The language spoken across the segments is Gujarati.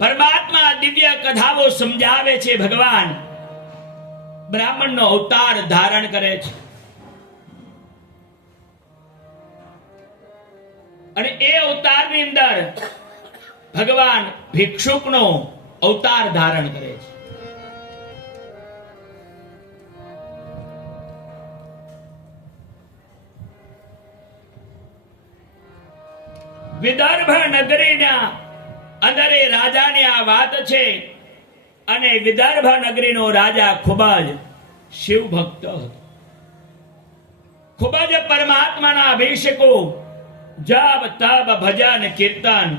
પરમાત્મા દિવ્ય કથાઓ સમજાવે છે. ભગવાન બ્રાહ્મણનો અવતાર ધારણ કરે છે અને એ અવતારની અંદર ભગવાન ભિક્ષુકનો અવતાર ધારણ કરે છે. વિદર્ભ નગરીના અંદર એ રાજાની આ વાત છે અને વિદર્ભ નગરીનો રાજા ખૂબ જ શિવ ભક્ત હતો. ખૂબ જ પરમાત્માના અભિષેકો જપ તપ ભજન કીર્તન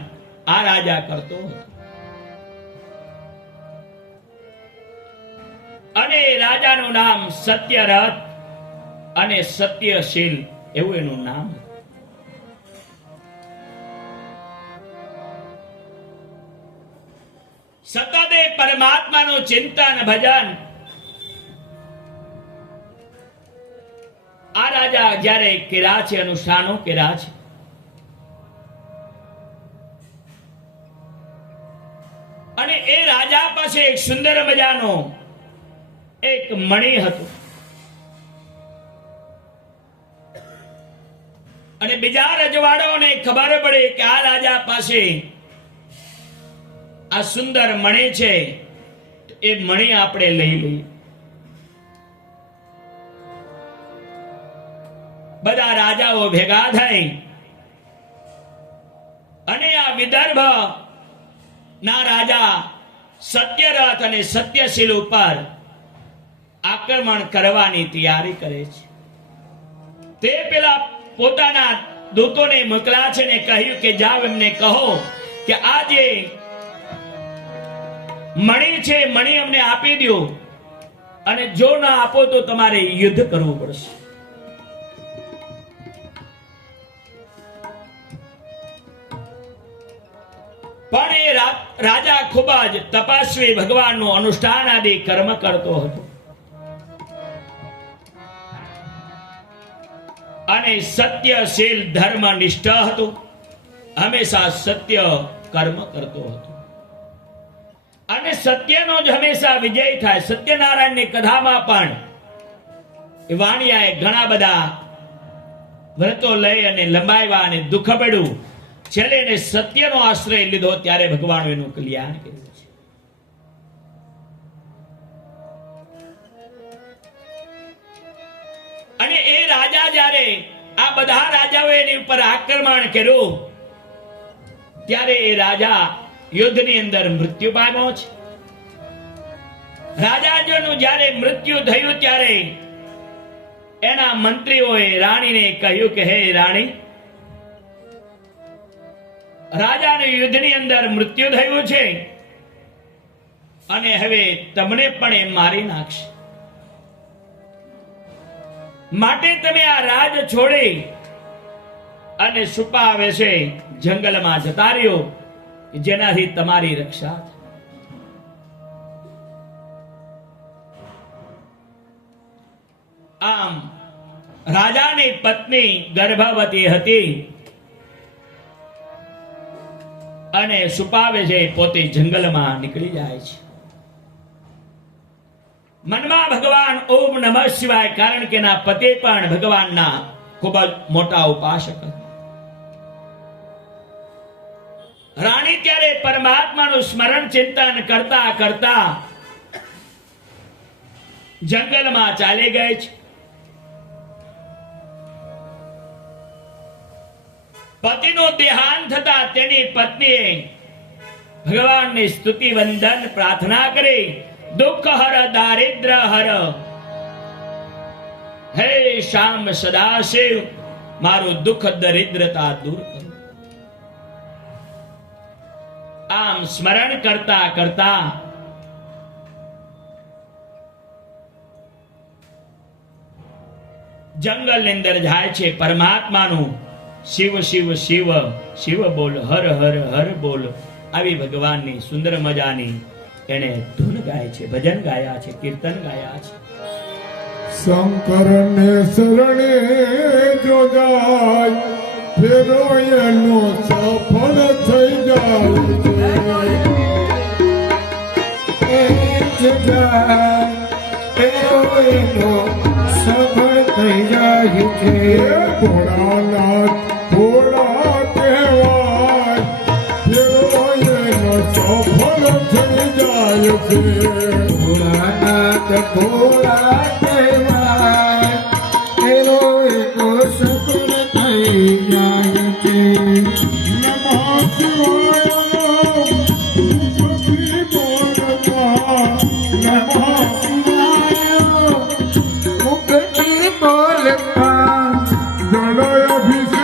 આ રાજા કરતો હતો. અને રાજાનું નામ સત્યરથ અને સત્યશીલ એવું એનું નામ હતું. સતત પરમાત્માનું ચિંતન ભજન આ રાજા જ્યારે કર્યા છે, અનુષ્ઠાનો કર્યા છે. અને એ રાજા પાસે એક સુંદર મજાનો એક મણિ હતો અને બીજા રજવાડાઓને ખબર પડે કે આ રાજા પાસે આ સુંદર મણિ છે, એ મણિ આપણે લઈ લઈએ. બધા રાજાઓ ભેગા થઈ અને આ વિદર્ભ ના રાજા સત્યરથ અને સત્યશીલ ઉપર આક્રમણ કરવાની તૈયારી કરે છે. તે પેલા પોતાના દૂતોને મોકલ્યા છે ને કહ્યું કે જાઓ એમને કહો કે આ જે મણિ છે, મણિ અમને આપી દો અને જો ના આપો તો તમારે યુદ્ધ કરવું પડશે. પણ એ રાજા ખૂબ જ તપસ્વી, ભગવાનનું અનુષ્ઠાન આદિ કર્મ કરતો હતો અને સત્યશીલ ધર્મનિષ્ઠ હતો. હંમેશા સત્ય કર્મ કરતો હતો અને સત્યનો જ હંમેશા વિજય થાય. સત્યનારાયણની કથામાં પણ વાણિયાએ ઘણા બધા વ્રતો લઈ અને લંબાવ્યા અને દુઃખ પડ્યું. છેલ્લે એને સત્યનો આશ્રય લીધો ત્યારે ભગવાન એનું કલ્યાણ કર્યું છે. અને એ રાજા જ્યારે આ બધા રાજાઓ એની ઉપર આક્રમણ કર્યું ત્યારે એ રાજા યુદ્ધની અંદર મૃત્યુ પામ્યો છે. રાજાજોનું જ્યારે મૃત્યુ થયું ત્યારે એના મંત્રીઓએ રાણીને કહ્યું કે હે રાણી, રાજાનું યુદ્ધની અંદર મૃત્યુ થયું છે અને હવે તમને પણ એ મારી નાખશે, માટે તમે આ રાજ છોડી અને છુપાવે છે જંગલમાં જતા રહ્યો, જેનાથી તમારી રક્ષા થાય. આમ રાજાની પત્ની ગર્ભવતી હતી અને છુપાવે છે, પોતે જંગલમાં નીકળી જાય છે. મનમાં ભગવાન ઓમ નમઃ શિવાય, કારણ કે એના પતિ પણ ભગવાનના ખૂબ જ મોટા ઉપાસક હતા. રાણી ત્યારે પરમાત્માનું સ્મરણ ચિંતન કરતા કરતા જંગલમાં ચાલી ગઈ છે. પતિનું દેહાંત થતા તેની પત્નીએ ભગવાનની સ્તુતિ વંદન પ્રાર્થના કરી. દુઃખ હર દારિદ્ર હર, હે શ્યામ સદાશિવ, મારું દુઃખ દરિદ્રતા દૂર કરો. આમ સ્મરણ કરતા કરતા જંગલ ની અંદર જાય છે. પરમાત્માનું શિવ શિવ શિવ શિવ બોલ, હર હર હર બોલ, આવી ભગવાનની સુંદર મજાની એને ધૂન ગાય છે, ભજન ગાયા છે, કીર્તન ગાયા છે. શંકર ને શરણે જો જાય ફેરો એનો સફળ થઈ જાય. જાય એનો એનો સફળ થઈ જાય છે. ભોળાનાથ ભોળા કહેવાય એનો એનો સફળ થઈ જાય છે. ભોળાનાથ ભોળા કહેવાય એનો એનો સફળ થઈ જાય છે. નમઃ શિવાય મુક્તિ બોલતા નમઃ મુક્તિ બોલતા જળ અભિષેક